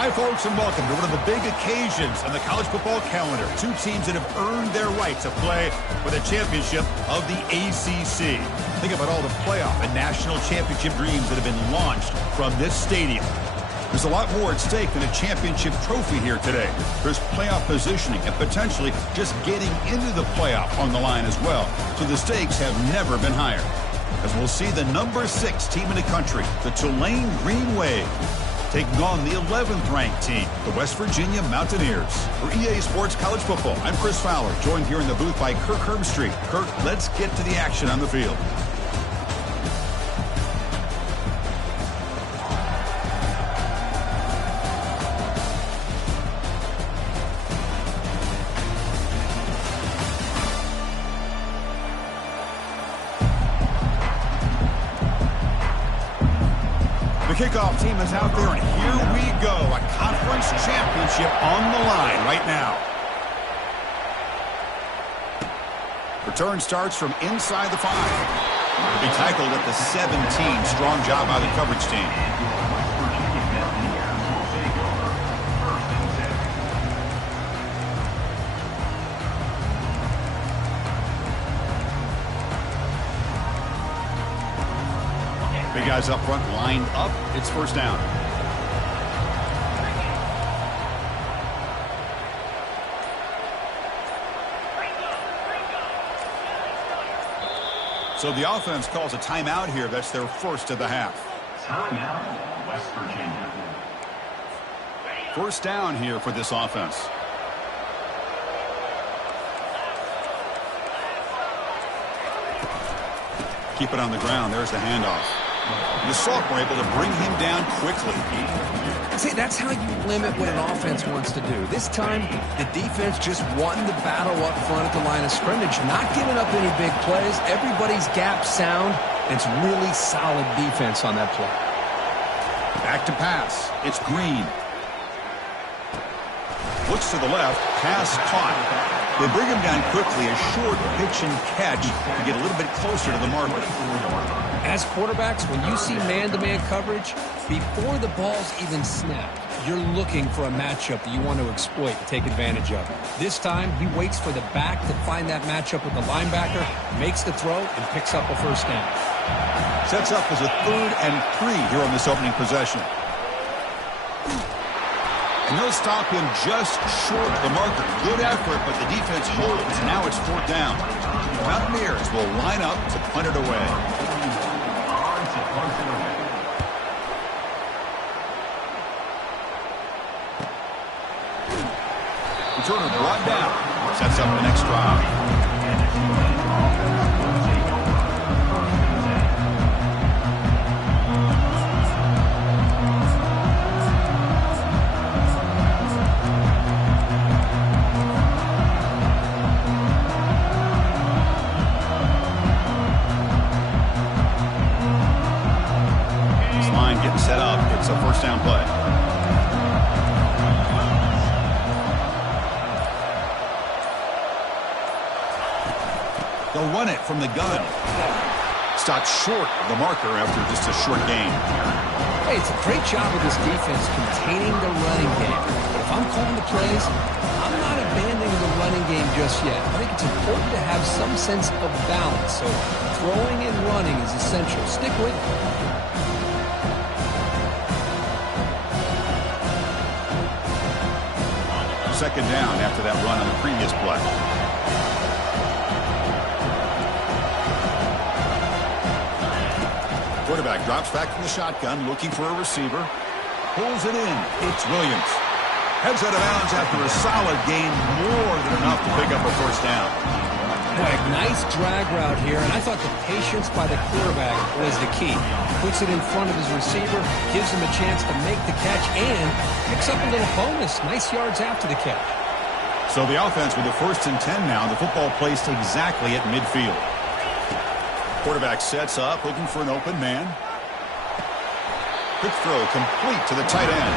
Hi, folks, and welcome to one of the big occasions on the college football calendar. Two teams that have earned their right to play for the championship of the ACC. Think about all the playoff and national championship dreams that have been launched from this stadium. There's a lot more at stake than a championship trophy here today. There's playoff positioning and potentially just getting into the playoff on the line as well. So the stakes have never been higher. As we'll see the number 6 team in the country, the Tulane Green Wave, taking on the 11th ranked team, the West Virginia Mountaineers. For EA Sports College Football, I'm Chris Fowler, joined here in the booth by Kirk Herbstreit. Kirk, let's get to the action on the field. Kickoff team is out there, and here we go. A conference championship on the line right now. Return starts from inside the 5. He'll be tackled at the 17. Strong job by the coverage team. Big guys up front, lined up. It's first down. So the offense calls a timeout here. That's their first of the half. Timeout, West Virginia. First down here for this offense. Keep it on the ground. There's the handoff. The sophomore able to bring him down quickly. See, that's how you limit what an offense wants to do. This time, the defense just won the battle up front at the line of scrimmage, not giving up any big plays. Everybody's gap sound. It's really solid defense on that play. Back to pass. It's Green. Looks to the left. Pass caught. They bring him down quickly. A short pitch and catch to get a little bit closer to the marker. As quarterbacks, when you see man-to-man coverage, before the ball's even snapped, you're looking for a matchup that you want to exploit and take advantage of. This time, he waits for the back to find that matchup with the linebacker, makes the throw, and picks up a first down. Sets up as a 3rd and 3 here on this opening possession. And they'll stop him just short of the marker. Good effort, but the defense holds. Now it's 4th down. The Mountaineers will line up to punt it away. Returner brought down. Sets up the next drive. Set up. It's a first down play. They'll run it from the gun. Stopped short of the marker after just a short gain. Hey, it's a great job of this defense containing the running game. But if I'm calling the plays, I'm not abandoning the running game just yet. I think it's important to have some sense of balance. So throwing and running is essential. Stick with it. Second down after that run on the previous play. Quarterback drops back from the shotgun, looking for a receiver. Pulls it in. It's Williams. Heads out of bounds after a solid gain, more than enough to pick up a first down. Boy, a nice drag route here, and I thought the patience by the quarterback was the key. Puts it in front of his receiver, gives him a chance to make the catch, and picks up a little bonus. Nice yards after the catch. So the offense with the 1st and 10 now, the football placed exactly at midfield. Quarterback sets up, looking for an open man. Quick throw complete to the tight end.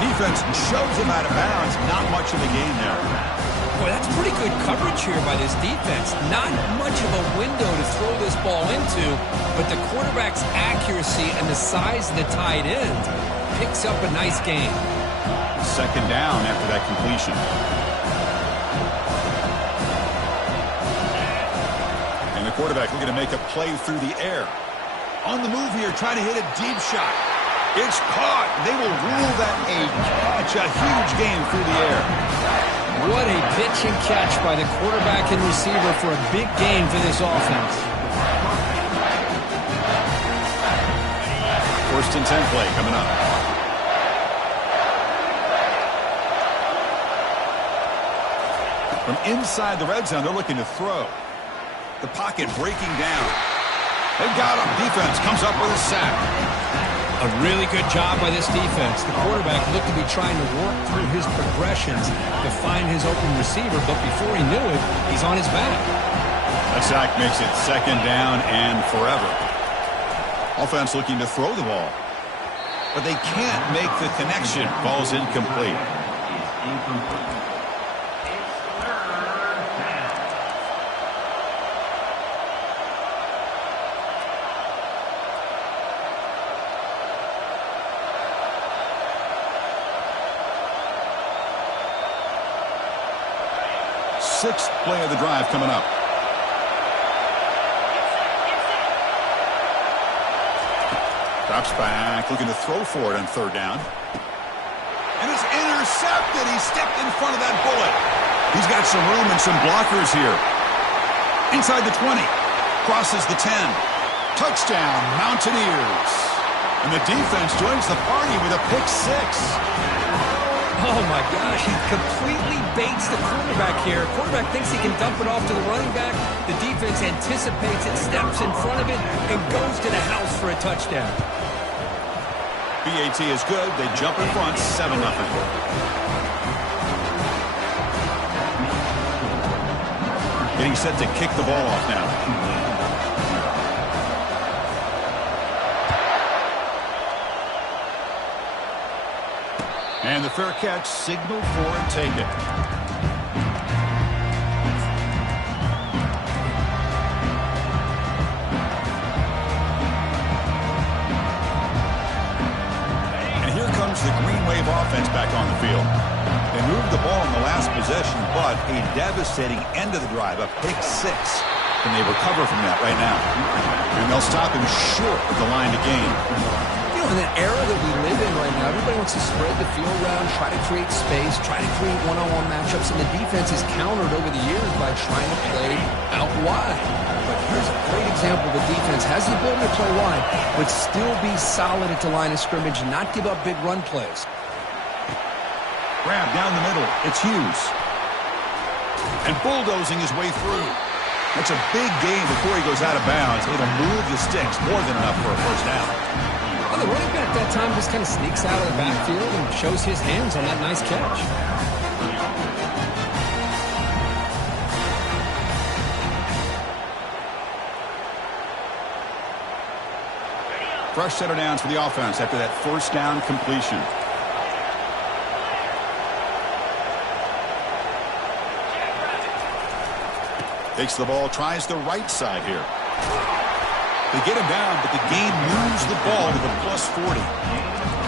Defense shoves him out of bounds. Not much of a gain there. Boy, that's pretty good coverage here by this defense. Not much of a window to throw this ball into, but the quarterback's accuracy and the size of the tight end picks up a nice gain. Second down after that completion. And the quarterback looking to make a play through the air. On the move here, trying to hit a deep shot. It's caught. They will rule that a catch. A huge game through the air. What a pitch and catch by the quarterback and receiver for a big gain for this offense. First and 10 play coming up. From inside the red zone, they're looking to throw. The pocket breaking down. They've got him. Defense comes up with a sack. A really good job by this defense. The quarterback looked to be trying to work through his progressions to find his open receiver, but before he knew it, he's on his back. That sack makes it second down and forever. Offense looking to throw the ball, but they can't make the connection. Ball's incomplete. Sixth play of the drive coming up. Drops back, looking to throw for it on third down. And it's intercepted. He stepped in front of that bullet. He's got some room and some blockers here. Inside the 20. Crosses the 10. Touchdown, Mountaineers. And the defense joins the party with a pick six. Oh, my gosh, he completely baits the quarterback here. Quarterback thinks he can dump it off to the running back. The defense anticipates it, steps in front of it, and goes to the house for a touchdown. BAT is good. They jump in front, 7-0. Getting set to kick the ball off now. And the fair catch signaled for and taken. And here comes the Green Wave offense back on the field. They moved the ball in the last possession, but a devastating end of the drive, a pick six. Can they recover from that right now? And they'll stop him short of the line to gain. In that era that we live in right now, everybody wants to spread the field around, try to create space, try to create one-on-one matchups, and the defense has countered over the years by trying to play out wide. But here's a great example. The defense has the ability to play wide, but still be solid at the line of scrimmage, not give up big run plays. Grab down the middle. It's Hughes. And bulldozing his way through. That's a big gain before he goes out of bounds. It'll move the sticks more than enough for a first down. Well, the running back that time just kind of sneaks out of the backfield and shows his hands on that nice catch. Fresh set of downs for the offense after that first down completion. Takes the ball, tries the right side here. They get him down, but the game moves the ball to the +40.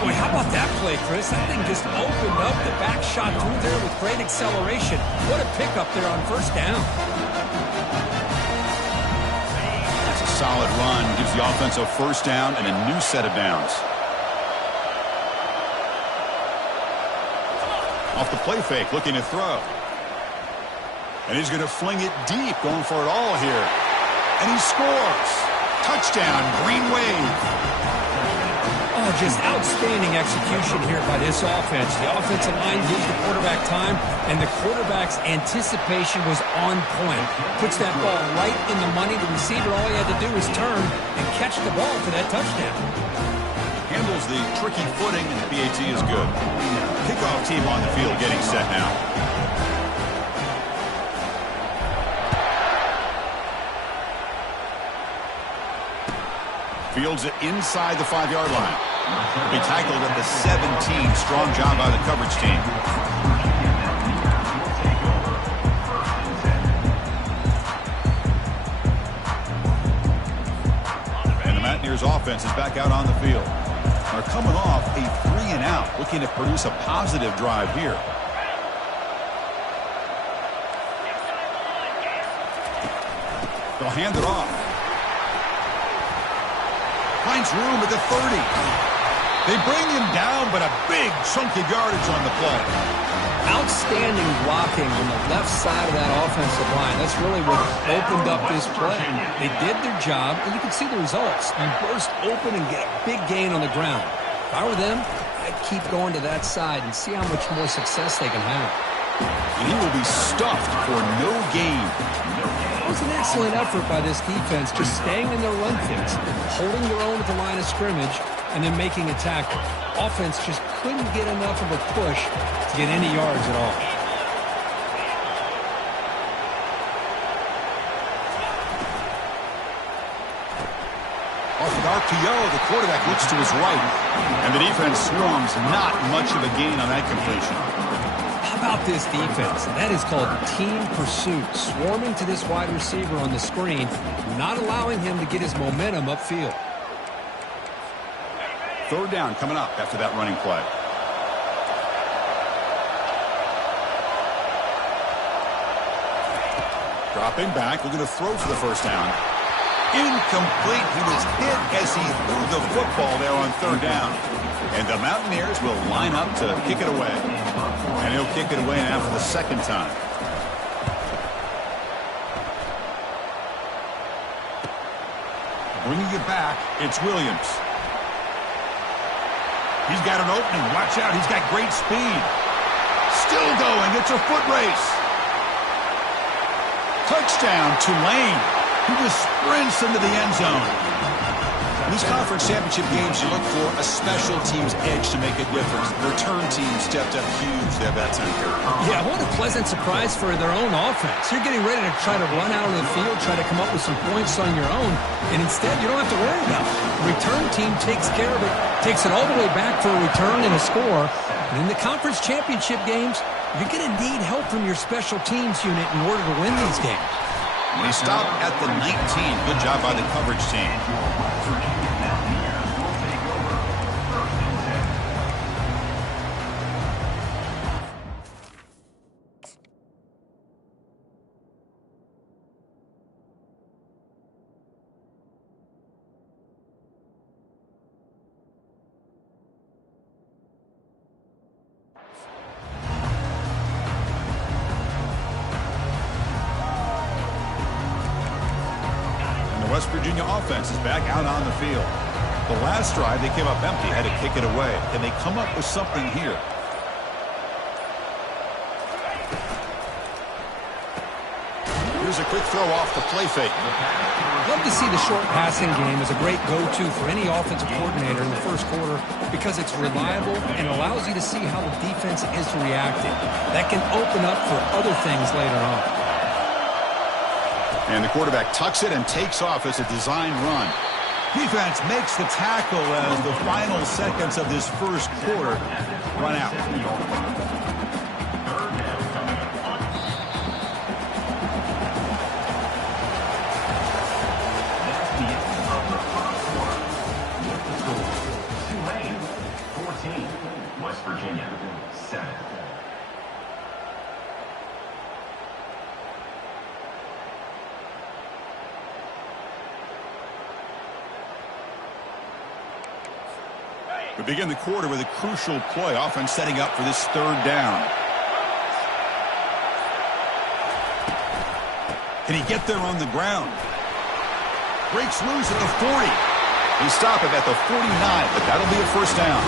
Boy, how about that play, Chris? That thing just opened up. The back shot through there with great acceleration. What a pickup there on first down. That's a solid run. Gives the offense a first down and a new set of downs. Off the play fake, looking to throw. And he's going to fling it deep, going for it all here. And he scores. Touchdown, Green Wave. Oh, just outstanding execution here by this offense. The offensive line gives the quarterback time, and the quarterback's anticipation was on point. Puts that ball right in the money. The receiver, all he had to do was turn and catch the ball for that touchdown. Handles the tricky footing, and the BAT is good. Kickoff team on the field getting set now. Fields it inside the 5-yard line. He'll be tackled at the 17. Strong job by the coverage team. And the Mountaineers offense is back out on the field. They're coming off a 3-and-out, looking to produce a positive drive here. They'll hand it off. Finds room at the 30. They bring him down, but a big chunk of yardage on the play. Outstanding blocking on the left side of that offensive line. That's really what opened up this play. They did their job, and you can see the results. You burst open and get a big gain on the ground. If I were them, I'd keep going to that side and see how much more success they can have. And he will be stuffed for no gain. It was an excellent effort by this defense, just staying in their run fix, holding their own at the line of scrimmage, and then making a tackle. Offense just couldn't get enough of a push to get any yards at all. Off an RPO, the quarterback looks to his right, and the defense swarms. Not much of a gain on that completion. How about this defense? That is called team pursuit. Swarming to this wide receiver on the screen, not allowing him to get his momentum upfield. Third down coming up after that running play. Dropping back, looking to throw for the first down. Incomplete. He was hit as he threw the football there on third down. And the Mountaineers will line up to kick it away. And he'll kick it away now for the second time. Bringing it back, it's Williams. He's got an opening. Watch out. He's got great speed. Still going. It's a foot race. Touchdown, Tulane. He just sprints into the end zone. In these conference championship games, you look for a special team's edge to make a difference. The return team stepped up huge there that time. Yeah, what a pleasant surprise for their own offense. You're getting ready to try to run out of the field, try to come up with some points on your own, and instead you don't have to worry about it. The return team takes care of it, takes it all the way back for a return and a score. And in the conference championship games, you're going to need help from your special teams unit in order to win these games. They stop at the 19. Good job by the coverage team. West Virginia offense is back out on the field. The last drive, they came up empty, had to kick it away. Can they come up with something here? Here's a quick throw off the play fake. Love to see the short passing game as a great go-to for any offensive coordinator in the first quarter because it's reliable and allows you to see how the defense is reacting. That can open up for other things later on. And the quarterback tucks it and takes off as a design run. Defense makes the tackle as the final seconds of this first quarter run out. Tulane, 14. West Virginia, 7. We begin the quarter with a crucial play, offense setting up for this third down. Can he get there on the ground? Breaks loose at the 40. He stopped it at the 49, but that'll be a first down.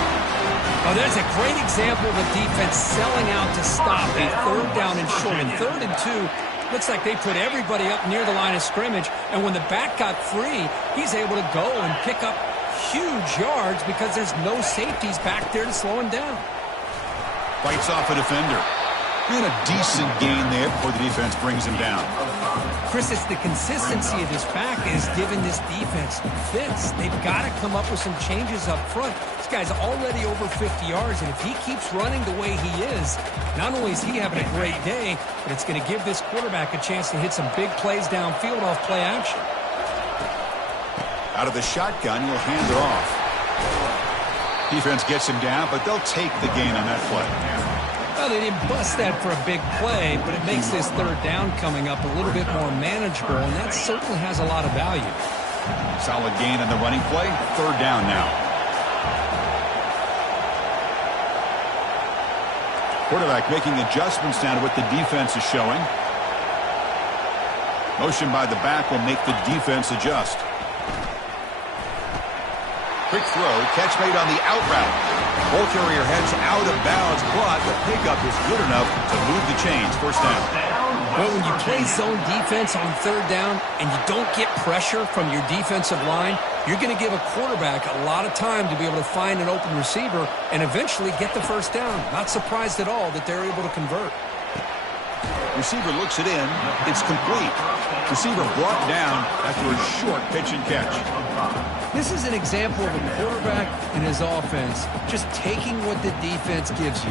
Oh, there's a great example of a defense selling out to stop a third down and short. And 3rd and 2, looks like they put everybody up near the line of scrimmage. And when the back got free, he's able to go and pick up huge yards because there's no safeties back there to slow him down. Fights off a defender. And a decent gain there before the defense brings him down. Chris, it's the consistency of this back is giving this defense fits. They've got to come up with some changes up front. This guy's already over 50 yards, and if he keeps running the way he is, not only is he having a great day, but it's going to give this quarterback a chance to hit some big plays downfield off play action. Out of the shotgun, he'll hand it off. Defense gets him down, but they'll take the gain on that play. Well, they didn't bust that for a big play, but it makes this third down coming up a little bit more manageable, and that certainly has a lot of value. Solid gain on the running play. Third down now. Quarterback making adjustments down to what the defense is showing. Motion by the back will make the defense adjust. Quick throw, catch made on the out route. Ball carrier heads out of bounds, but the pickup is good enough to move the chains. First down. Well, when you play zone defense on third down and you don't get pressure from your defensive line, you're going to give a quarterback a lot of time to be able to find an open receiver and eventually get the first down. Not surprised at all that they're able to convert. Receiver looks it in. It's complete. Receiver brought down after a short pitch and catch. This is an example of a quarterback and his offense just taking what the defense gives you.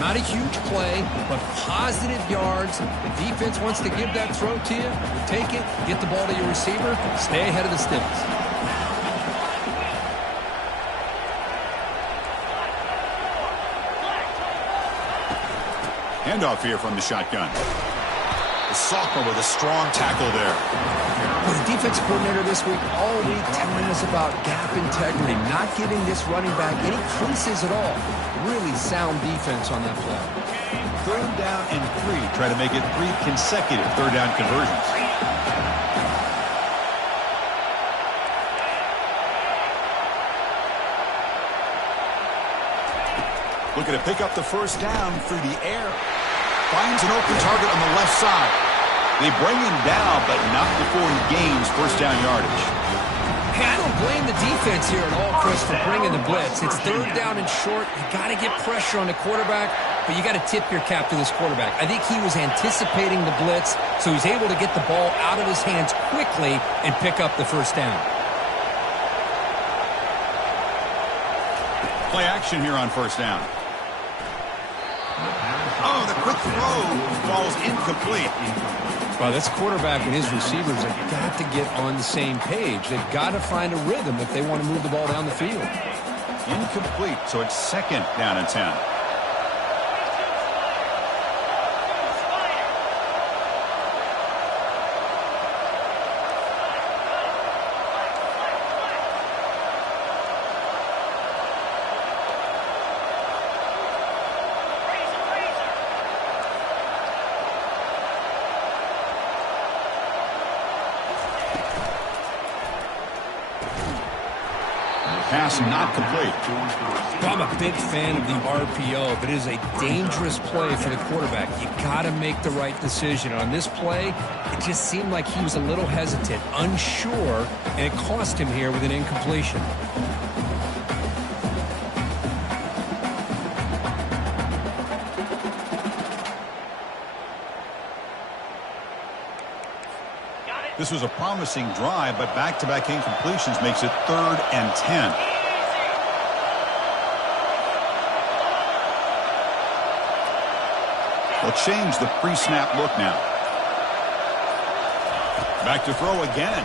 Not a huge play, but positive yards. The defense wants to give that throw to you. You take it, get the ball to your receiver, stay ahead of the sticks. Handoff here from the shotgun. The sophomore with a strong tackle there. Well, the defense coordinator this week all week telling us about gap integrity, not giving this running back any creases at all. Really sound defense on that play. Third down and 3. Try to make it 3 consecutive third down conversions. Looking to pick up the first down through the air. Finds an open target on the left side. They bring him down, but not before he gains first down yardage. Hey, I don't blame the defense here at all, Chris, for bringing the blitz. It's third down and short. You got to get pressure on the quarterback, but you got to tip your cap to this quarterback. I think he was anticipating the blitz, so he's able to get the ball out of his hands quickly and pick up the first down. Play action here on first down. Oh, the quick throw falls incomplete. Well, this quarterback and his receivers have got to get on the same page. They've got to find a rhythm if they want to move the ball down the field. Incomplete, so it's second down and 10. Pass not complete. Well, I'm a big fan of the RPO, but it is a dangerous play for the quarterback. You got to make the right decision. On this play, it just seemed like he was a little hesitant, unsure, and it cost him here with an incompletion. This was a promising drive, but back-to-back incompletions makes it third and 10. They'll change the pre-snap look now. Back to throw again.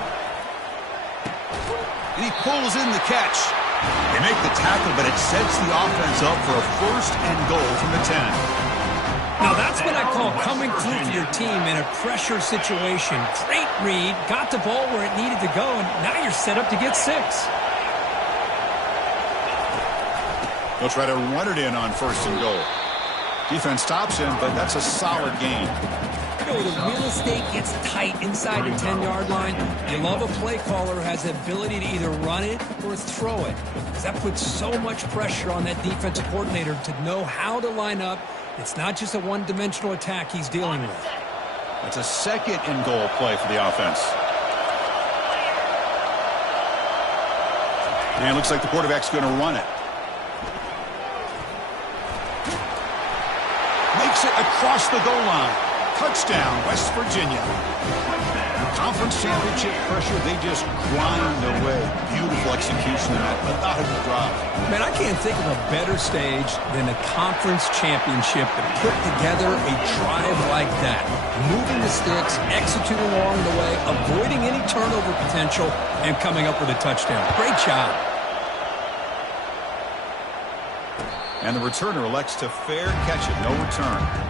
And he pulls in the catch. They make the tackle, but it sets the offense up for a first and goal from the 10. Now that's what I call coming through for your team in a pressure situation. Great read, got the ball where it needed to go, and now you're set up to get 6. They'll try to run it in on first and goal. Defense stops him, but that's a solid gain. You know, the real estate gets tight inside the 10-yard line. You love a play caller who has the ability to either run it or throw it, because that puts so much pressure on that defensive coordinator to know how to line up. It's not just a one-dimensional attack he's dealing with. It's a second and goal play for the offense. And it looks like the quarterback's going to run it. Makes it across the goal line. Touchdown, West Virginia. Conference championship pressure, they just grind away. Beautiful execution of that methodical drive. Man, I can't think of a better stage than a conference championship to put together a drive like that. Moving the sticks, executing along the way, avoiding any turnover potential, and coming up with a touchdown. Great job. And the returner elects to fair catch it. No return.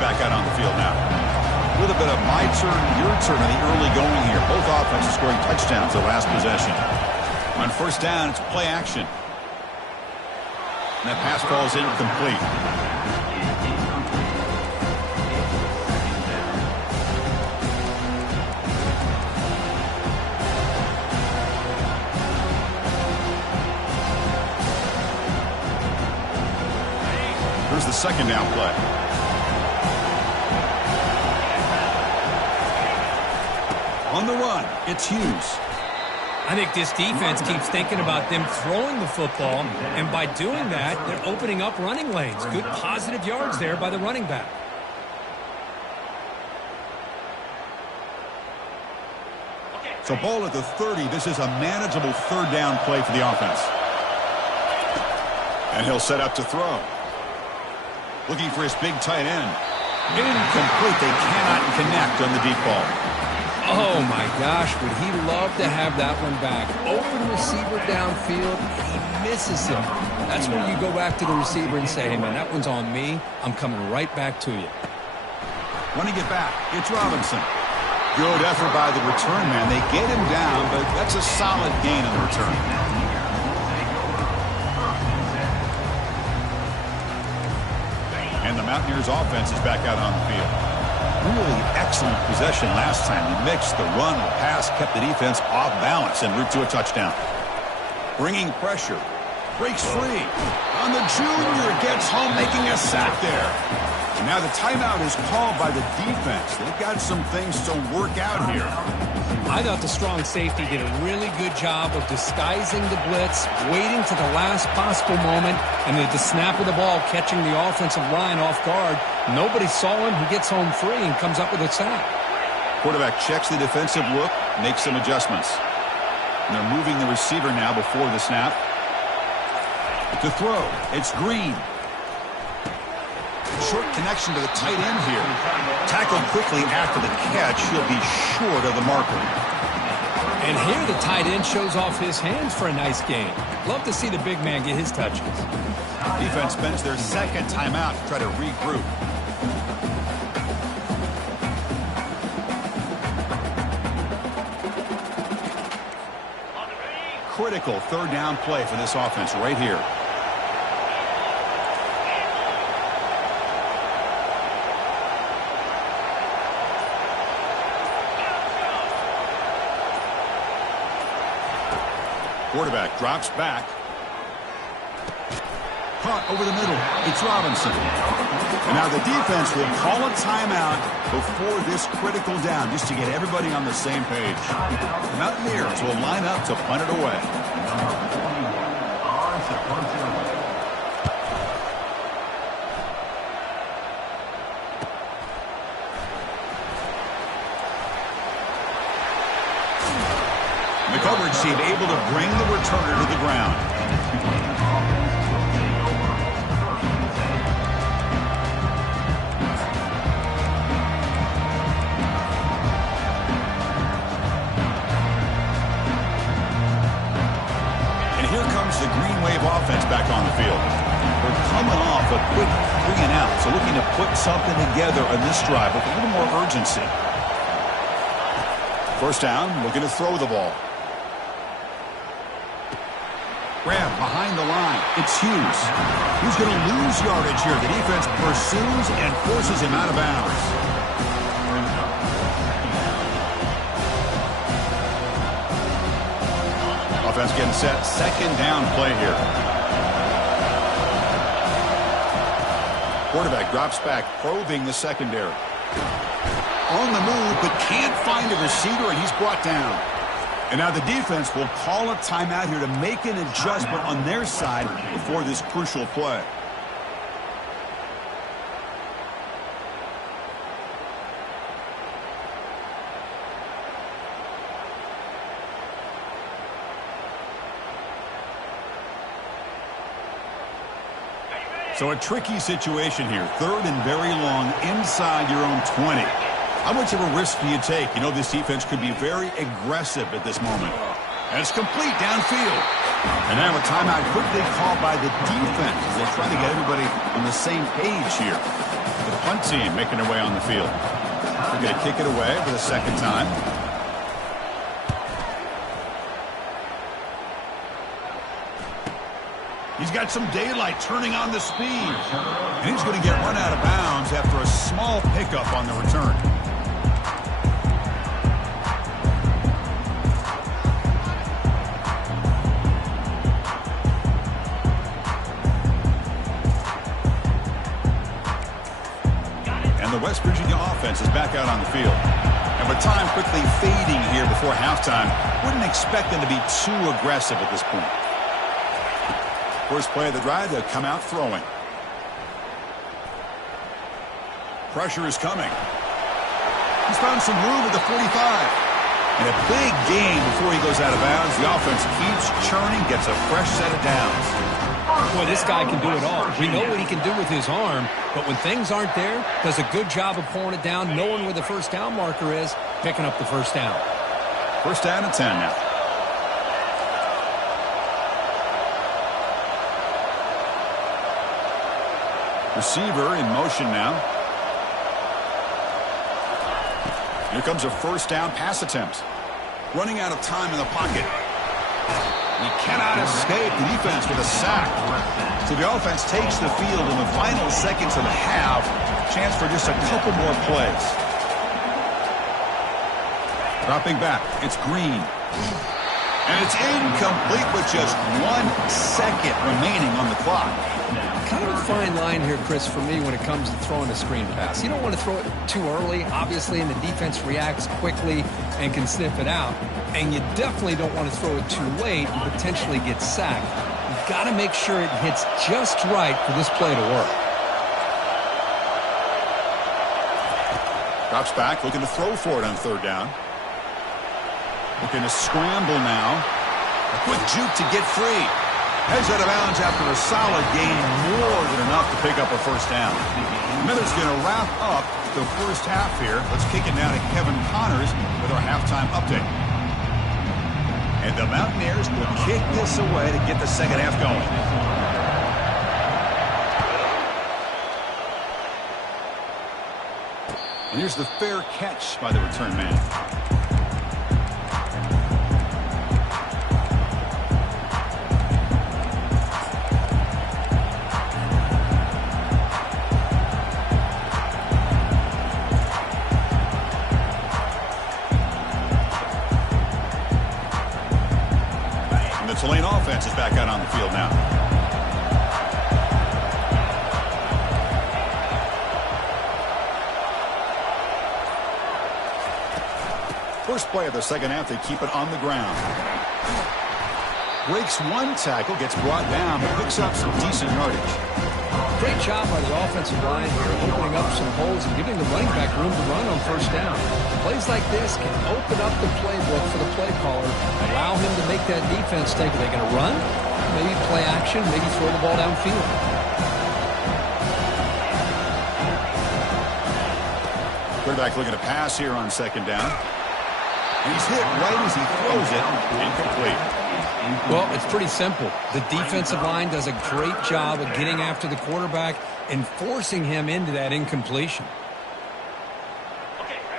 Back out on the field now. A little bit of my turn, your turn in the early going here. Both offenses scoring touchdowns their last possession. On first down, it's play action. And that pass falls incomplete. Here's the second down play. On the run, it's Hughes. I think this defense keeps thinking about them throwing the football, and by doing that, they're opening up running lanes. Good positive yards there by the running back. So ball at the 30. This is a manageable third down play for the offense. And he'll set up to throw. Looking for his big tight end. Incomplete. They cannot connect on the deep ball. Oh, my gosh, would he love to have that one back. Open receiver downfield, and he misses him. That's where you go back to the receiver and say, hey, man, that one's on me. I'm coming right back to you. Running it back, it's Robinson. Good effort by the return man. They get him down, but that's a solid gain on the return. And the Mountaineers offense is back out on the field. Really excellent possession last time. He mixed the run and pass, kept the defense off balance en route to a touchdown. Bringing pressure. Breaks free. On the junior, gets home, making a sack there. And now the timeout is called by the defense. They've got some things to work out here. I thought the strong safety did a really good job of disguising the blitz, waiting to the last possible moment, and at the snap of the ball, catching the offensive line off guard. Nobody saw him. He gets home free and comes up with a sack. Quarterback checks the defensive look, makes some adjustments. And they're moving the receiver now before the snap. To throw, it's Green. Short connection to the tight end here. Tackled quickly after the catch. He'll be short of the marker. And here the tight end shows off his hands for a nice gain. Love to see the big man get his touches. Defense spends their second timeout to try to regroup. Critical third down play for this offense right here. Quarterback drops back. Caught over the middle. It's Robinson. And now the defense will call a timeout before this critical down just to get everybody on the same page. The Mountaineers will line up to punt it away. The coverage team able to bring the returner to the ground. And here comes the Green Wave offense back on the field. They're coming off a quick 3 and out, so looking to put something together on this drive with a little more urgency. First down, looking to throw the ball. Grab behind the line. It's Hughes. He's going to lose yardage here. The defense pursues and forces him out of bounds. Offense getting set. Second down play here. Quarterback drops back, probing the secondary. On the move, but can't find a receiver, and he's brought down. And now the defense will call a timeout here to make an adjustment on their side before this crucial play. So a tricky situation here. 3rd and very long inside your own 20. How much of a risk do you take? You know this defense could be very aggressive at this moment. And it's complete downfield. And now a timeout quickly called by the defense as they try to get everybody on the same page here. The punt team making their way on the field. They're going to kick it away for the second time. He's got some daylight turning on the speed. And he's going to get run out of bounds after a small pickup on the return. And the West Virginia offense is back out on the field. And with time quickly fading here before halftime, wouldn't expect them to be too aggressive at this point. First play of the drive, they'll come out throwing. Pressure is coming. He's found some room at the 45. And a big gain before he goes out of bounds. The offense keeps churning, gets a fresh set of downs. Boy, this guy can do it all. We know what he can do with his arm, but when things aren't there, does a good job of pulling it down, knowing where the first down marker is, picking up the first down. First down and 10 now. Receiver in motion now. Here comes a first down pass attempt. Running out of time in the pocket. He cannot escape the defense with a sack. So the offense takes the field in the final seconds of the half. Chance for just a couple more plays. Dropping back. It's Green. And it's incomplete with just 1 second remaining on the clock. Kind of a fine line here, Chris, for me when it comes to throwing a screen pass. You don't want to throw it too early, obviously, and the defense reacts quickly and can sniff it out. And you definitely don't want to throw it too late and potentially get sacked. You've got to make sure it hits just right for this play to work. Drops back, looking to throw for it on 3rd down. Looking to scramble now. A quick juke to get free. Heads out of bounds after a solid gain, more than enough to pick up a first down. Miller's going to wrap up the first half here. Let's kick it now to Kevin Connors with our halftime update. And the Mountaineers will kick this away to get the second half going. And here's the fair catch by the return man. Tulane offense is back out on the field now. First play of the second half, they keep it on the ground. Breaks 1 tackle, gets brought down, but picks up some decent yardage. Great job by the offensive line here, opening up some holes and giving the running back room to run on first down. Plays like this can open up the playbook for the play caller, allow him to make that defense think, are they going to run? Maybe play action, maybe throw the ball downfield. Quarterback looking to pass here on 2nd down. He's hit right as he throws it, incomplete. Well, it's pretty simple. The defensive line does a great job of getting after the quarterback and forcing him into that incompletion.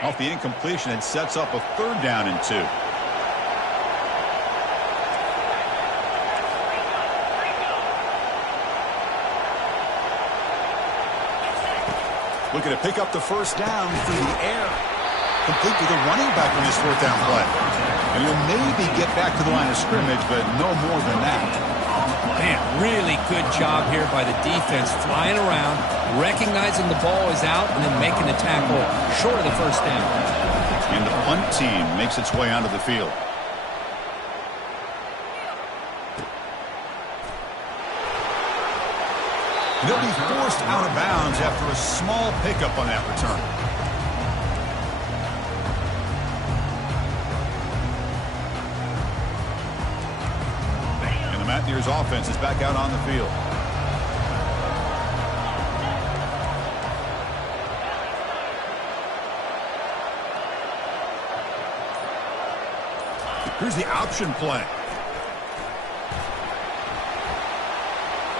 Off the incompletion, it sets up a 3rd down and 2. Looking to pick up the first down through the air. Complete to the running back on his 4th down play. And he'll maybe get back to the line of scrimmage, but no more than that. Man, really good job here by the defense, flying around, recognizing the ball is out, and then making the tackle short of the first down. And the punt team makes its way onto the field. And they'll be forced out of bounds after a small pickup on that return. Mountaineers offense is back out on the field. Here's the option play.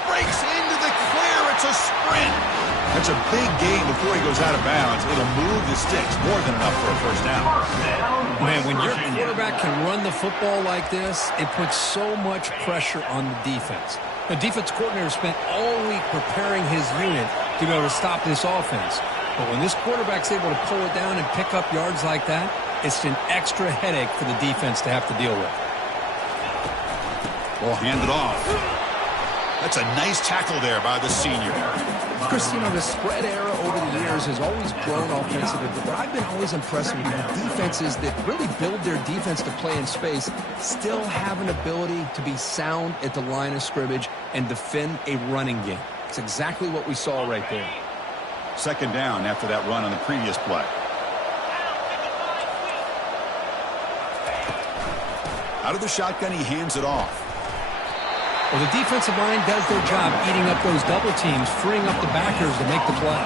Breaks into the clear. It's a sprint. That's a big gain before he goes out of bounds. It'll move the sticks more than enough for a first down. Man, when your quarterback can run the football like this, it puts so much pressure on the defense. The defense coordinator spent all week preparing his unit to be able to stop this offense. But when this quarterback's able to pull it down and pick up yards like that, it's an extra headache for the defense to have to deal with. Ball handed off. That's a nice tackle there by the senior. Chris, you know, the spread era over the years has always grown offensively, but I've been always impressed with defenses that really build their defense to play in space, still have an ability to be sound at the line of scrimmage and defend a running game. It's exactly what we saw right there. Second down after that run on the previous play. Out of the shotgun, he hands it off. Well, the defensive line does their job eating up those double teams, freeing up the backers to make the play.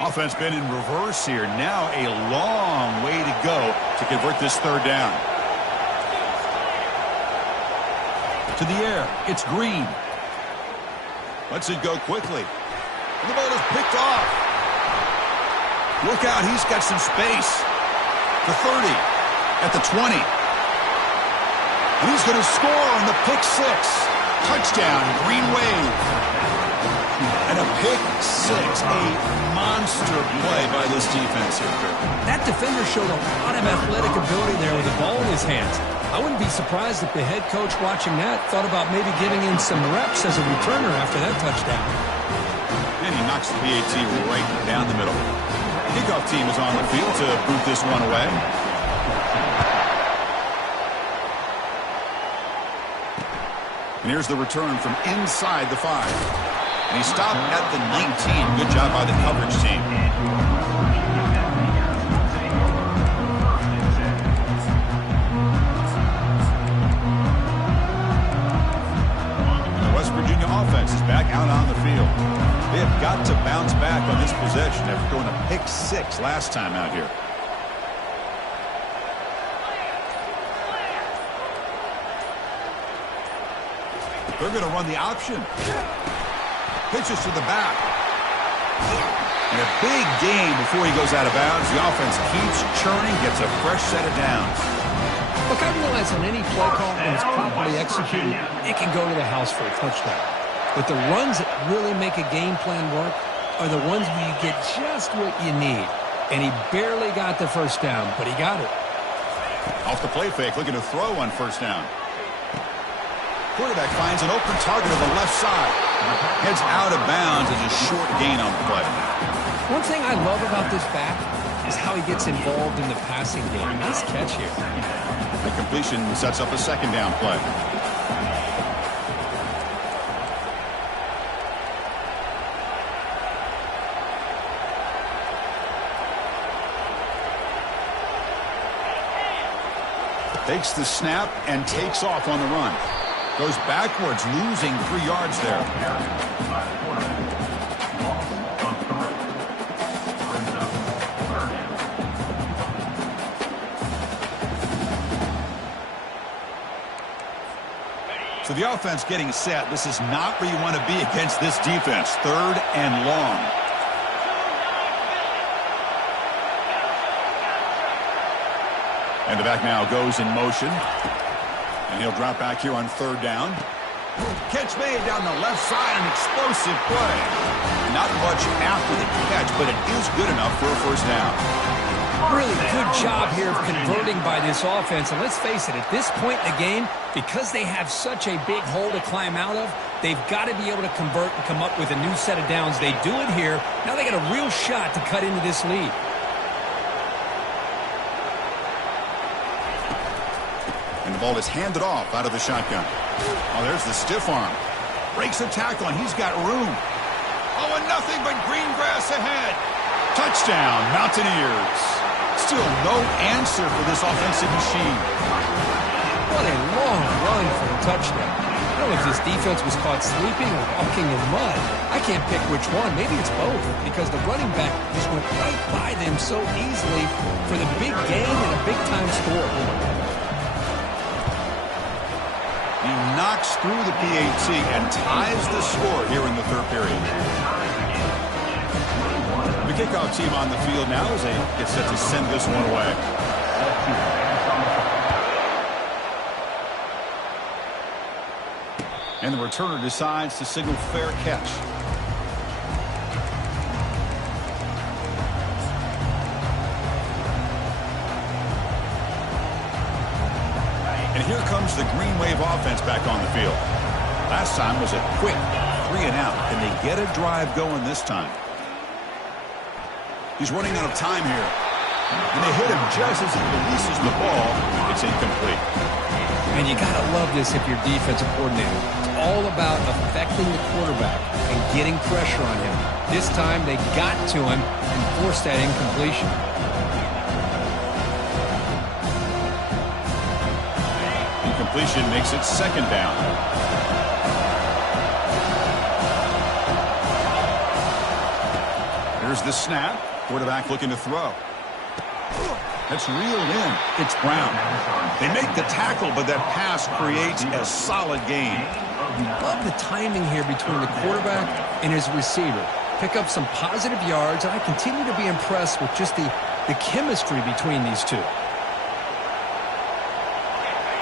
Offense been in reverse here. Now a long way to go to convert this third down. To the air, it's Green. Lets it go quickly. And the ball is picked off. Look out, he's got some space. The 30, at the 20. And he's going to score on the pick six. Touchdown, Green Wave. And a pick six, a monster play by this defense here. That defender showed a lot of athletic ability there with the ball in his hands. I wouldn't be surprised if the head coach watching that thought about maybe giving in some reps as a returner after that touchdown. And he knocks the PAT right down the middle. Kickoff team is on the field to boot this one away. And here's the return from inside the 5. And he stopped at the 19. Good job by the coverage team. Offense is back out on the field. They have got to bounce back on this possession after throwing a pick six last time out here. They're going to run the option. Pitches to the back. And a big gain before he goes out of bounds. The offense keeps churning, gets a fresh set of downs. Look, I realize on any play call, when it's properly executed, it can go to the house for a touchdown. But the runs that really make a game plan work are the ones where you get just what you need. And he barely got the first down, but he got it. Off the play fake, looking to throw on first down. Quarterback finds an open target on the left side. Heads out of bounds as a short gain on the play. One thing I love about this back is how he gets involved in the passing game. Nice catch here. The completion sets up a second down play. Takes the snap and takes off on the run. Goes backwards, losing 3 yards there. So the offense getting set. This is not where you want to be against this defense. Third and long. And the back now goes in motion. And he'll drop back here on third down. Catch made down the left side, an explosive play. Not much after the catch, but it is good enough for a first down. Really good job here of converting by this offense. And let's face it, at this point in the game, because they have such a big hole to climb out of, they've got to be able to convert and come up with a new set of downs. They do it here. Now they got a real shot to cut into this lead. And the ball is handed off out of the shotgun. Oh, there's the stiff arm. Breaks a tackle, and he's got room. Oh, and nothing but green grass ahead. Touchdown, Mountaineers. Still no answer for this offensive machine. What a long run for a touchdown. I don't know if this defense was caught sleeping or walking in mud. I can't pick which one. Maybe it's both, because the running back just went right by them so easily for the big gain and a big-time score. He knocks through the PAT and ties the score here in the third period. The kickoff team on the field now as they get set to send this one away. And the returner decides to signal fair catch. And here comes the Green Wave offense back on the field. Last time was a quick 3 and out. Can they get a drive going this time? He's running out of time here. And they hit him just as he releases the ball. It's incomplete. And you got to love this if you're defensive coordinator. It's all about affecting the quarterback and getting pressure on him. This time they got to him and forced that incompletion. Incompletion makes it second down. Here's the snap. Quarterback looking to throw. That's reeled in. It's Brown. They make the tackle, but that pass creates a solid gain. Love the timing here between the quarterback and his receiver. Pick up some positive yards, and I continue to be impressed with just the chemistry between these two.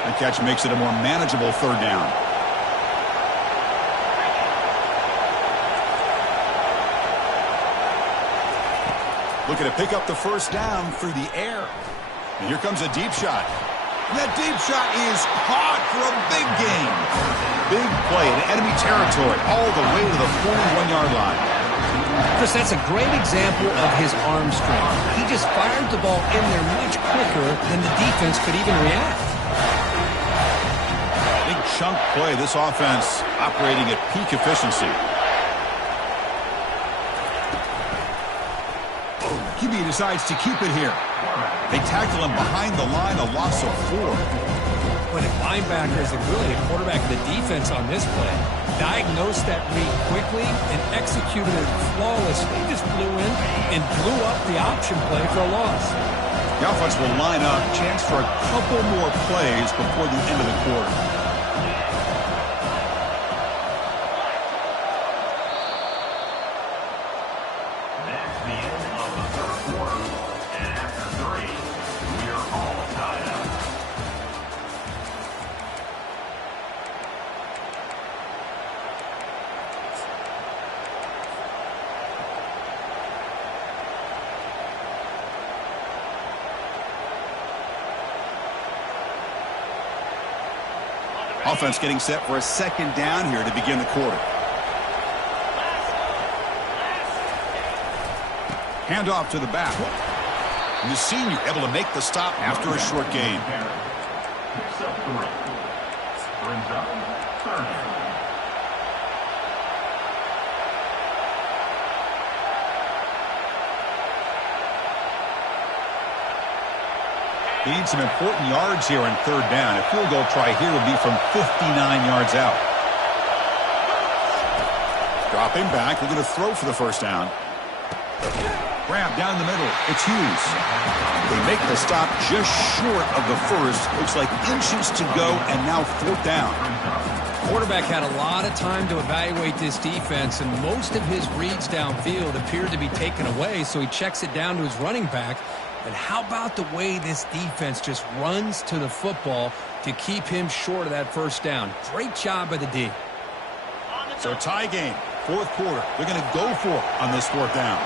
The catch makes it a more manageable third down. Looking to pick up the first down through the air. And here comes a deep shot. And that deep shot is caught for a big gain. Big play in enemy territory all the way to the 41-yard line. Chris, that's a great example of his arm strength. He just fired the ball in there much quicker than the defense could even react. Big chunk play. This offense operating at peak efficiency. QB decides to keep it here. They tackle him behind the line, a loss of 4. When a linebacker is really a quarterback of the defense on this play, diagnosed that read quickly and executed it flawlessly. He just flew in and blew up the option play for a loss. The offense will line up, chance for a couple more plays before the end of the quarter. Offense getting set for a second down here to begin the quarter. Handoff to the back. And the senior able to make the stop after a short gain. Brings up third down. Need some important yards here on third down. A field goal try here would be from 59 yards out. Dropping back, looking to throw for the first down. Grab down the middle. It's Hughes. They make the stop just short of the first. Looks like inches to go, and now fourth down. Quarterback had a lot of time to evaluate this defense, and most of his reads downfield appeared to be taken away, so he checks it down to his running back. But how about the way this defense just runs to the football to keep him short of that first down? Great job by the D. So a tie game, fourth quarter. They're going to go for it on this fourth down.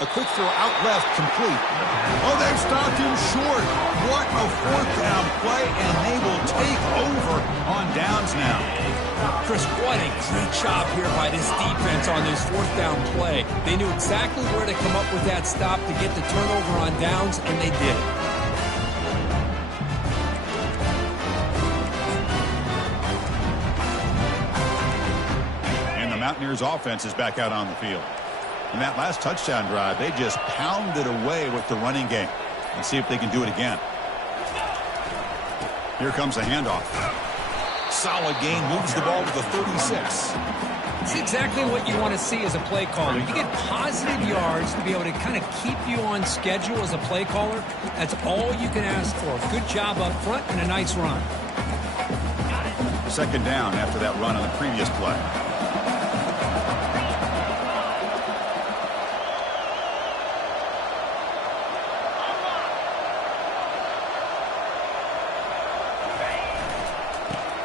A quick throw out left, complete. Oh, they've stopped him short. What a fourth down play, and they will take over on downs now. Chris, what a great job here by this defense on this fourth down play. They knew exactly where to come up with that stop to get the turnover on downs, and they did it. Mountaineers offense is back out on the field. In that last touchdown drive, they just pounded away with the running game. Let's see if they can do it again. Here comes a handoff. Solid gain, moves the ball to the 36. It's exactly what you want to see as a play caller. You get positive yards to be able to kind of keep you on schedule as a play caller. That's all you can ask for. Good job up front and a nice run. Second down after that run on the previous play.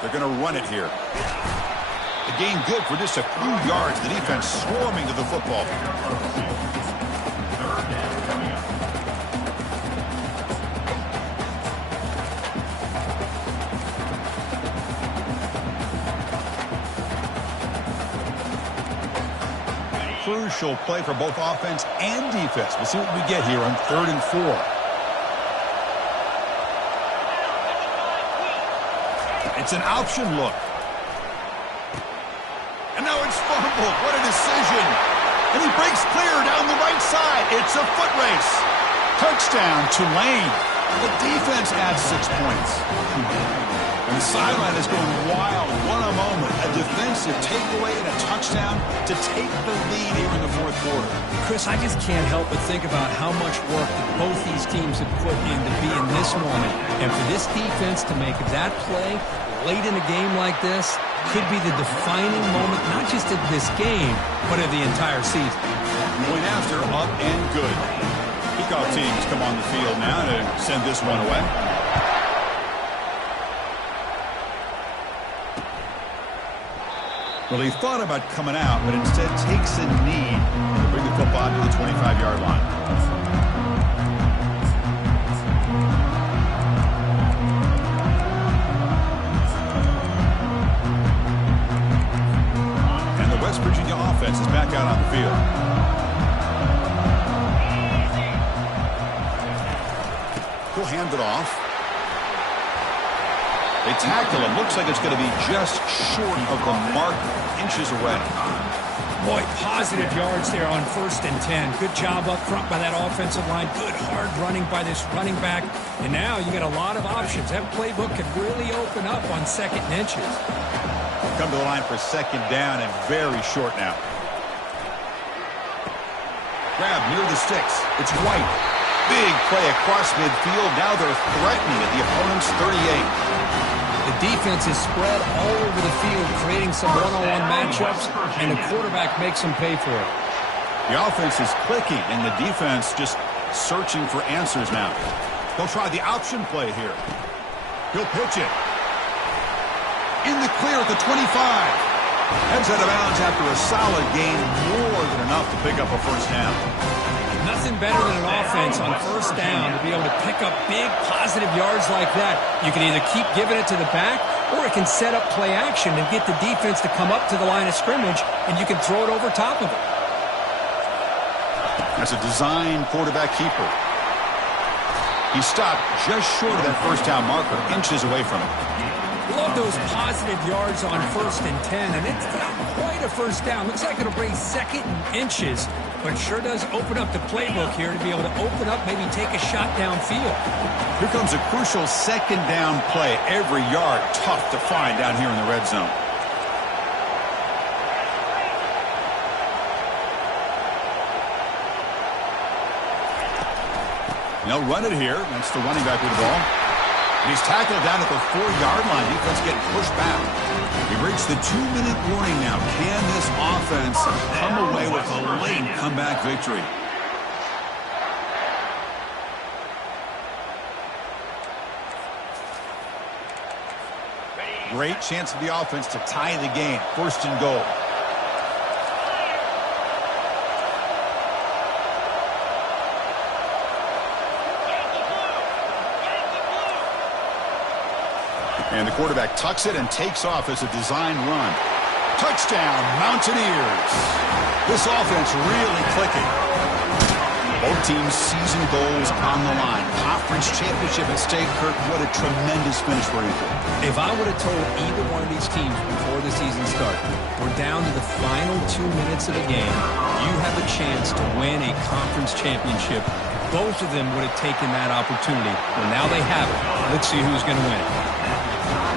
They're going to run it here. The gain good for just a few yards. The defense swarming to the football. Crucial play for both offense and defense. We'll see what we get here on 3rd and 4. It's an option look. And now it's fumbled. What a decision. And he breaks clear down the right side. It's a foot race. Touchdown, Tulane. The defense adds 6 points. And the sideline is going wild. What a moment. A defensive takeaway and a touchdown to take the lead here in the 4th quarter. Chris, I just can't help but think about how much work that both these teams have put in to be in this moment. And for this defense to make that play late in a game like this could be the defining moment, not just of this game, but of the entire season. Point after, up and good. Kickoff teams come on the field now to send this one away. Well, he thought about coming out, but instead takes a knee to bring the football to the 25-yard line. And the West Virginia offense is back out on the field. He'll hand it off. They tackle him. Looks like it's going to be just short of the mark, inches away. Boy, positive yards there on 1st and 10. Good job up front by that offensive line. Good hard running by this running back. And now you got a lot of options. That playbook could really open up on 2nd and inches. Come to the line for 2nd down and very short now. Grab near the sticks. It's White. Big play across midfield. Now they're threatening at the opponent's 38. The defense is spread all over the field, creating some one-on-one matchups, and the quarterback makes them pay for it. The offense is clicking, and the defense just searching for answers now. They'll try the option play here. He'll pitch it. In the clear at the 25. Heads out of bounds after a solid gain, more than enough to pick up a 1st down. Nothing better than an offense on 1st down to be able to pick up big positive yards like that. You can either keep giving it to the back, or it can set up play action and get the defense to come up to the line of scrimmage, and you can throw it over top of it. That's a design quarterback keeper. He stopped just short of that 1st down marker, inches away from it. Love those positive yards on 1st and 10, and it's not quite a 1st down. Looks like it'll bring 2nd and inches, but sure does open up the playbook here to be able to open up, maybe take a shot downfield. Here comes a crucial 2nd down play. Every yard tough to find down here in the red zone. They'll run it here. That's the running back with the ball. And he's tackled down at the 4-yard line. Defense getting pushed back. We've reached the 2-minute warning now. Can this offense come away with a late comeback victory? Great chance for the offense to tie the game. 1st and goal. And the quarterback tucks it and takes off as a design run. Touchdown, Mountaineers. This offense really clicking. Both teams' season goals on the line. Conference championship at stake. Kirk, what a tremendous finish for Eagle. If I would have told either one of these teams before the season started, we're down to the final 2 minutes of the game, you have a chance to win a conference championship, both of them would have taken that opportunity. Well, now they have it. Let's see who's going to win it.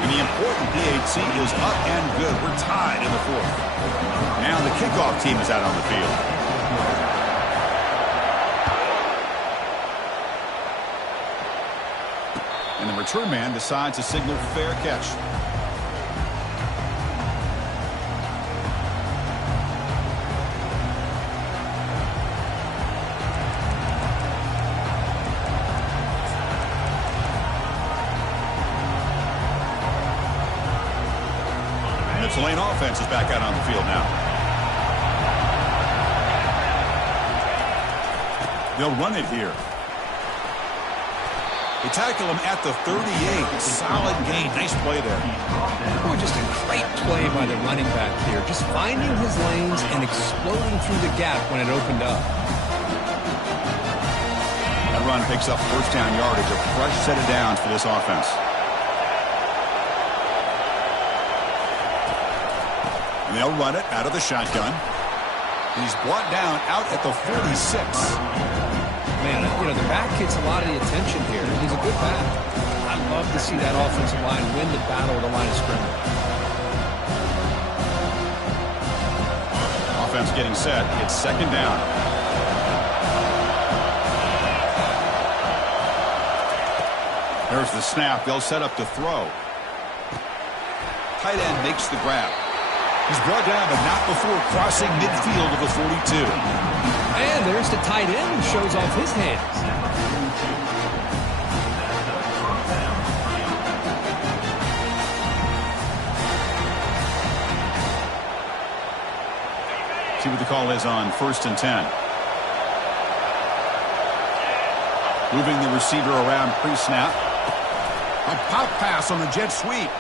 And the important PAT is up and good. We're tied in the fourth. Now the kickoff team is out on the field. And the return man decides to signal fair catch. And the Tulane offense is back out on the field now. They'll run it here. They tackle him at the 38. Solid gain. Nice play there. Oh, just a great play by the running back here. Just finding his lanes and exploding through the gap when it opened up. That run picks up first down yardage. A fresh set of downs for this offense. And they'll run it out of the shotgun. He's brought down out at the 46. Man, you know, the back gets a lot of the attention here. He's a good back. I'd love to see that offensive line win the battle at the line of scrimmage. Offense getting set. It's second down. There's the snap. They'll set up to throw. Tight end makes the grab. He's brought down, but not before crossing midfield of the 42. And there's the tight end who shows off his hands. See what the call is on 1st and 10. Moving the receiver around pre-snap. A pop pass on the jet sweep.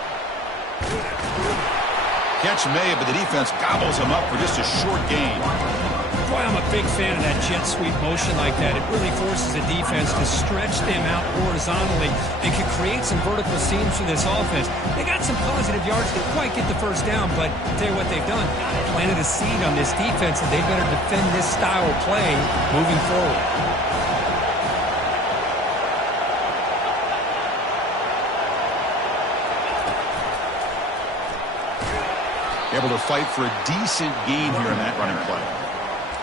Catch made, but the defense gobbles him up for just a short gain. Boy, I'm a big fan of that jet sweep motion like that. It really forces the defense to stretch them out horizontally and can create some vertical seams for this offense. They got some positive yards. Didn't quite get the first down, but I'll tell you what they've done. Planted a seed on this defense, and they better defend this style of play moving forward. Able to fight for a decent gain here in that running play.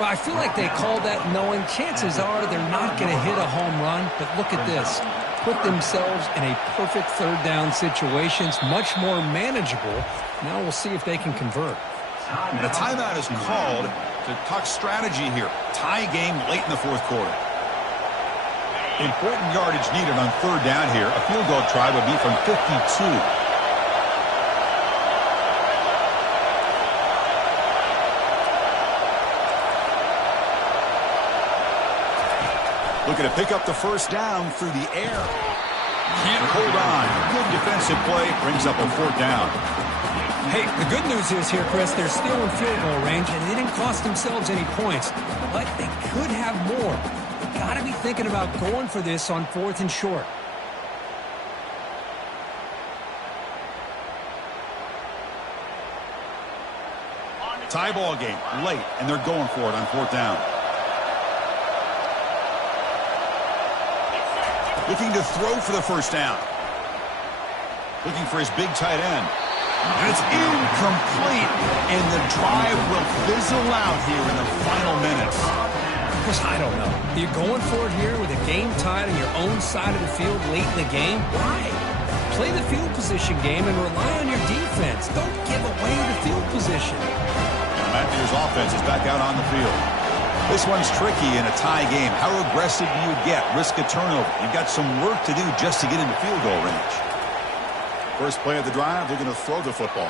Well, I feel like they call that knowing chances are they're not going to hit a home run, but look at this. Put themselves in a perfect third down situation. It's much more manageable. Now we'll see if they can convert. And a timeout is called to talk strategy here. Tie game late in the fourth quarter. Important yardage needed on third down here. A field goal try would be from 52. Looking to pick up the first down through the air. Can't hold on. Good defensive play. Brings up a fourth down. Hey, the good news is here, Chris, they're still in field goal range, and they didn't cost themselves any points. But they could have more. They've got to be thinking about going for this on 4th and short. Tie ball game late, and they're going for it on 4th down. Looking to throw for the first down. Looking for his big tight end. And it's incomplete. And the drive will fizzle out here in the final minutes. Chris, I don't know. You're going for it here with a game tied on your own side of the field late in the game? Why? Play the field position game and rely on your defense. Don't give away the field position. And Matthew's offense is back out on the field. This one's tricky in a tie game. How aggressive do you get? Risk a turnover. You've got some work to do just to get into field goal range. First play of the drive, they're going to throw the football.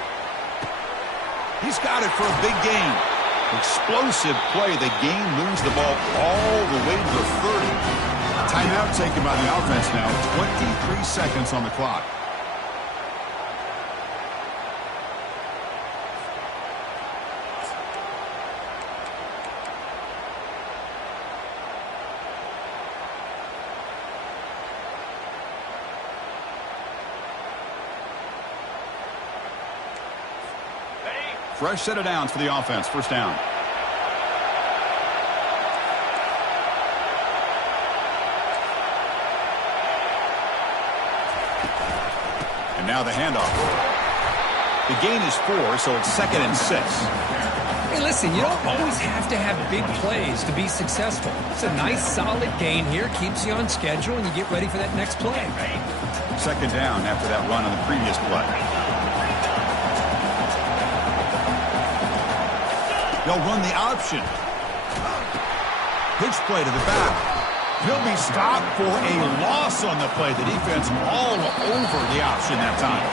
He's got it for a big gain. Explosive play. The game moves the ball all the way to the 30. Timeout taken by the offense now. 23 seconds on the clock. Fresh set of downs for the offense. First down. And now the handoff. The gain is 4, so it's 2nd and 6. Hey, listen, you don't always have to have big plays to be successful. It's a nice, solid gain here. Keeps you on schedule, and you get ready for that next play. 2nd down after that run on the previous play. They'll run the option. Pitch play to the back. He'll be stopped for a loss on the play. The defense all over the option that time.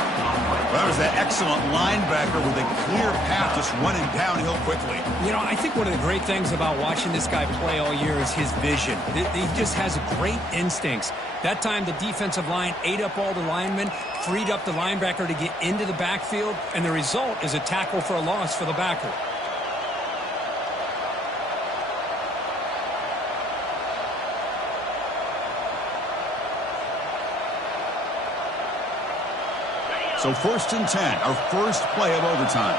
Well, that was that excellent linebacker with a clear path just running downhill quickly. You know, I think one of the great things about watching this guy play all year is his vision. He just has great instincts. That time, the defensive line ate up all the linemen, freed up the linebacker to get into the backfield, and the result is a tackle for a loss for the backer. So 1st and 10, our first play of overtime.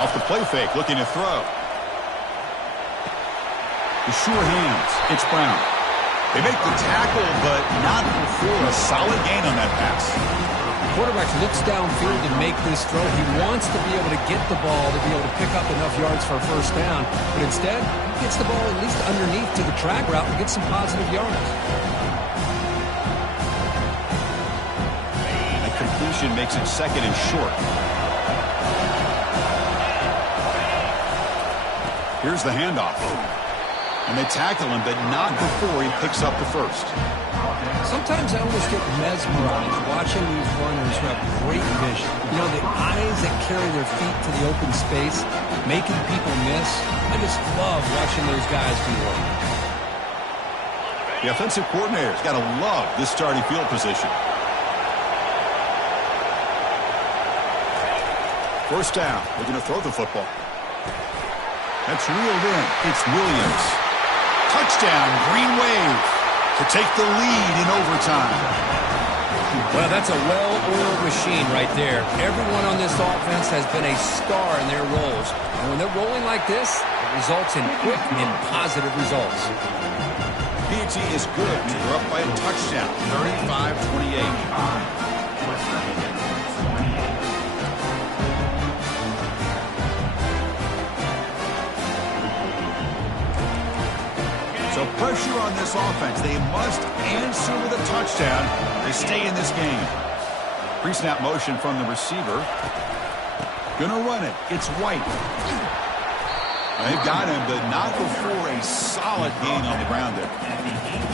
Off the play fake, looking to throw. The sure hands. It's Brown. They make the tackle, but not before a solid gain on that pass. The quarterback looks downfield to make this throw. He wants to be able to get the ball to be able to pick up enough yards for a first down, but instead, he gets the ball at least underneath to the track route and gets some positive yards. Completion makes it 2nd and short. Here's the handoff. And they tackle him, but not before he picks up the first. Sometimes I almost get mesmerized watching these runners who have great vision. You know, the eyes that carry their feet to the open space, making people miss. I just love watching those guys do work. The offensive coordinator's got to love this starting field position. First down. We're going to throw the football. That's reeled in. It's Williams. Touchdown, Green Wave to take the lead in overtime. Well, that's a well-oiled machine right there. Everyone on this offense has been a star in their roles. And when they're rolling like this, it results in quick and positive results. P&T is good. They're up by a touchdown, 35-28. So pressure on this offense. They must answer with a touchdown to stay in this game. Pre-snap motion from the receiver. Gonna run it. It's White. They've got him, but not before a solid gain on the ground there.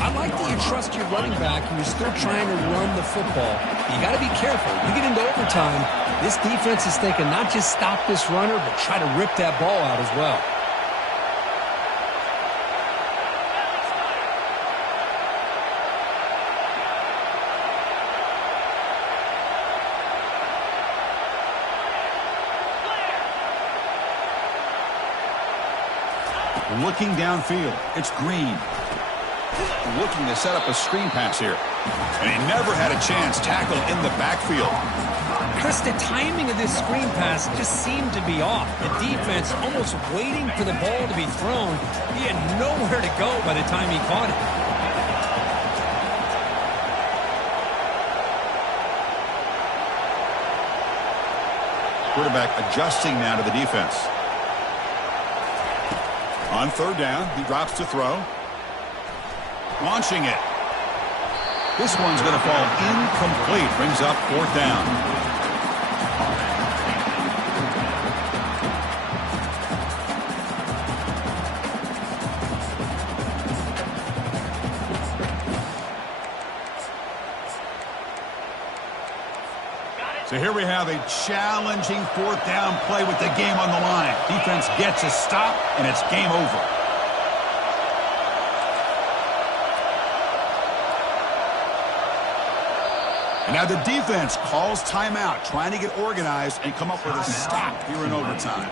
I like that you trust your running back and you're still trying to run the football. You got to be careful. You get into overtime, this defense is thinking not just stop this runner, but try to rip that ball out as well. Looking downfield, it's Green. Looking to set up a screen pass here. And he never had a chance tackled in the backfield. Chris, the timing of this screen pass just seemed to be off. The defense almost waiting for the ball to be thrown. He had nowhere to go by the time he caught it. Quarterback adjusting now to the defense. On 3rd down, he drops to throw. Launching it. This one's going to fall incomplete. Brings up 4th down. So here we have a challenging 4th down play with the game on the line. Defense gets a stop, and it's game over. And now the defense calls timeout, trying to get organized and come up with a stop here in overtime.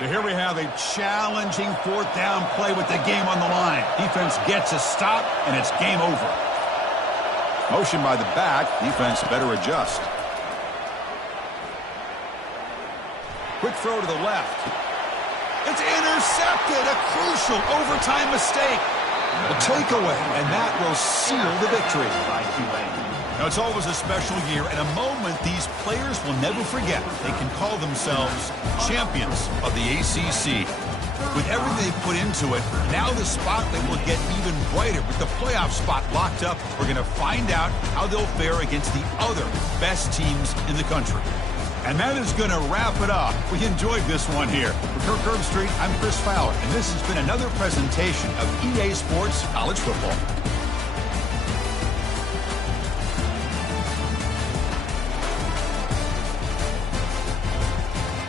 So here we have a challenging fourth down play with the game on the line. Defense gets a stop, and it's game over. Motion by the back. Defense better adjust. Quick throw to the left. It's intercepted. A crucial overtime mistake. A takeaway, and that will seal the victory. Now, it's always a special year and a moment these players will never forget. They can call themselves champions of the ACC. With everything they put into it, now the spotlight will get even brighter. With the playoff spot locked up, we're going to find out how they'll fare against the other best teams in the country. And that is going to wrap it up. We enjoyed this one here. For Kirk Herbstreit, I'm Chris Fowler, and this has been another presentation of EA Sports College Football.